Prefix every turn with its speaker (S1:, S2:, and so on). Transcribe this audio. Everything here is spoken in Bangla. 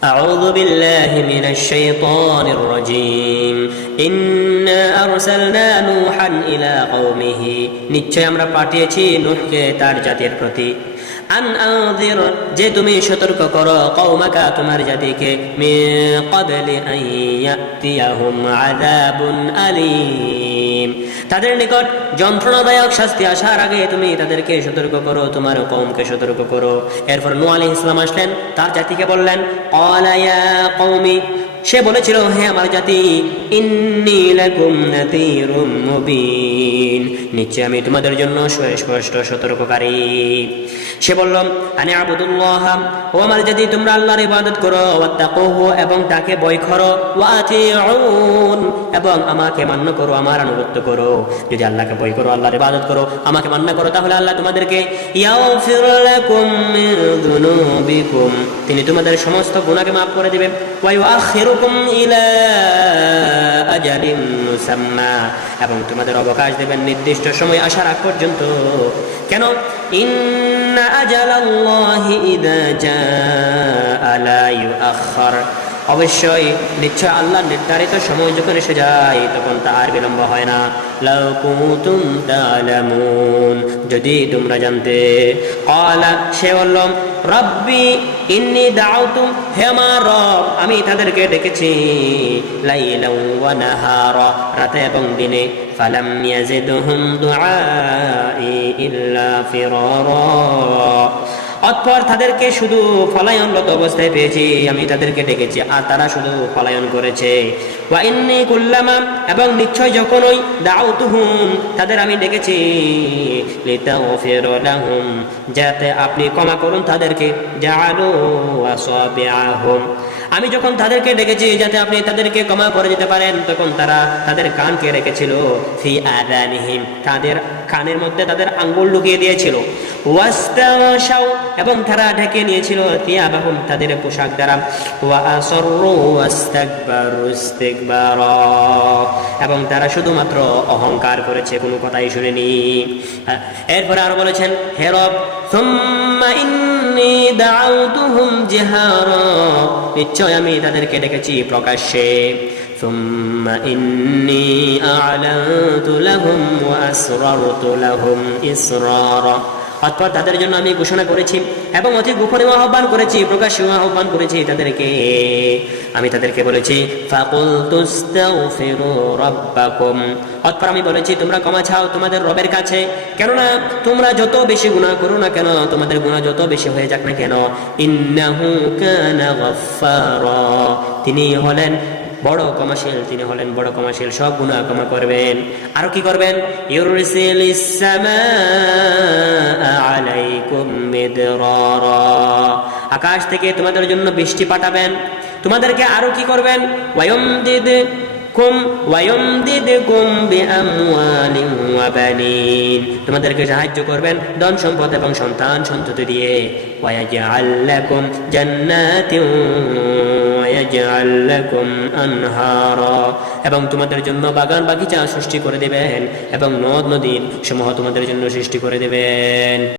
S1: أعوذ بالله من الشيطان الرجيم إنا أرسلنا نوحا إلى قومه নিশ্চয় আমরা পাঠিয়েছি নূহকে তার জাতির প্রতি আন আনজির যে তুমি সতর্ক করো কওমাকা তোমার জাতিকে মিন ক্বাবলি আন ইয়াতিয়াহুম আযাবুন আলীম তাদের নিকট যন্ত্রণাদায়ক শাস্তি আসার আগে তুমি তাদেরকে সতর্ক করো, তোমার কৌমকে সতর্ক করো। এরপর নু আলী ইসলাম আসলেন, তার জাতিকে বললেন অলায়া কওমি সে বলেছিল, হে আমার জাতি নিশ্চয় আমি তোমাদের জন্য সুস্পষ্ট সতর্ককারী। সে বলল, আনি আবুদুল্লাহ, ও আমার জাতি, তোমরা আল্লাহর ইবাদত করো এবং তাকে ভয় করো এবং আমাকে মান্য করো, আমার আনুগত্য করো। যদি আল্লাহকে ভয় করো, আল্লাহর ইবাদত করো, আমাকে মান্য করো, তাহলে আল্লাহ তোমাদেরকে তিনি তোমাদের সমস্ত গুনাহকে maaf করে দিবেন। ইউআখিরুকুম ইলা আজালিন মুসাম্মা এবং তোমাদের অবকাশ দেবেন নির্দিষ্ট সময় আসার আগ পর্যন্ত। কেন? ইন্না আজালাল্লাহি ইদা জা আলা ইউআখার অবশ্যই নিশ্চয় আল্লাহ নির্ধারিত সময় যখন এসে যায়, তখন তার বিলম্ব হয় না। তালামুন। যদি তোমরা জানতে সে রব্বি ইন্নি দাউতুম, হে আমার রব, আমি তাদেরকে ডেকেছি লাইলাও ওয়া নাহারা, রাতে এবং দিনে। ফালাম ইয়াজিদহুম দুআই ইল্লা ফিরারা। অতপর তাদেরকে শুধু পলায়নরত অবস্থায় পেয়েছি, আমি তাদেরকে ডেকেছি, আর তারা শুধু পলায়ন করেছে। ওয়া ইন্নী কুল্লামা, এবং নিশ্চয় যখন ওই দাউতুহুম তাদের আমি ডেকেছি যাতে আপনি ক্ষমা করুন তাদেরকে, জাআলু আসাবিআহুম। আমি যখন তাদেরকে ডেকেছি, যাতে আপনি তাদেরকে ক্ষমা করে দিতে পারেন, তখন তারা তাদের কানকে রেখেছিল, ফি আদানিহিম, তাদের কানের মধ্যে তাদের আঙ্গুল লুকিয়ে দিয়েছিল। ওয়াস্তাশাও এবং তারা ঢেকে নিয়েছিল থিয়াবাহুম তাদের পোশাক দ্বারা ওয়া আসররু ওয়াস্তাকবারু ইস্তিকবারা এবং তারা শুধুমাত্র অহংকার করেছে কোনো কথাই শুনেনি এরপরে আরো বলেছেন হে রব ثم إني دعوتهم جهارا নিশ্চয় আমি তাদেরকে ডেকেছি প্রকাশ্যে ثم إني أعلنت لهم وأسررت لهم إسرارا অতপর তাদের জন্য আমি ঘোষণা করেছি এবং অতি গোপনে আহ্বান করেছি, প্রকাশ্যে আহ্বান করেছি তাদেরকে। আমি তাদেরকে বলেছি ফাকুল অতপর আমি বলেছি, তোমরা ক্ষমা চাও তোমাদের রবের কাছে। কেননা তোমরা যত বেশি গুণা করো না কেন, তোমাদের গুণা যত বেশি হয়ে যাক না কেন, ইন্নাহু কানা তিনি হলেন বড় ক্ষমাশীল তিনি হলেন, বড় ক্ষমাশীল সব গুনাহ ক্ষমা করবেন। আর কি করবেন? আকাশ থেকে তোমাদের জন্য বৃষ্টি পাঠাবেন। তোমাদেরকে আরও কি করবেন? ওয়ায়ুমদিদ কুম ওয়ায়ুমদিদকুম বিআমওয়ালিন ওয়া বানিন। তোমাদেরকে সাহায্য করবেন ধন সম্পদ এবং সন্তান সন্ততি দিয়ে। ওয়ায়াজআল লাকুম আনহারা এবং তোমাদের জন্য বাগান বাগিচা সৃষ্টি করে দেবেন এবং নদ নদীর সমূহ তোমাদের জন্য সৃষ্টি করে দেবেন।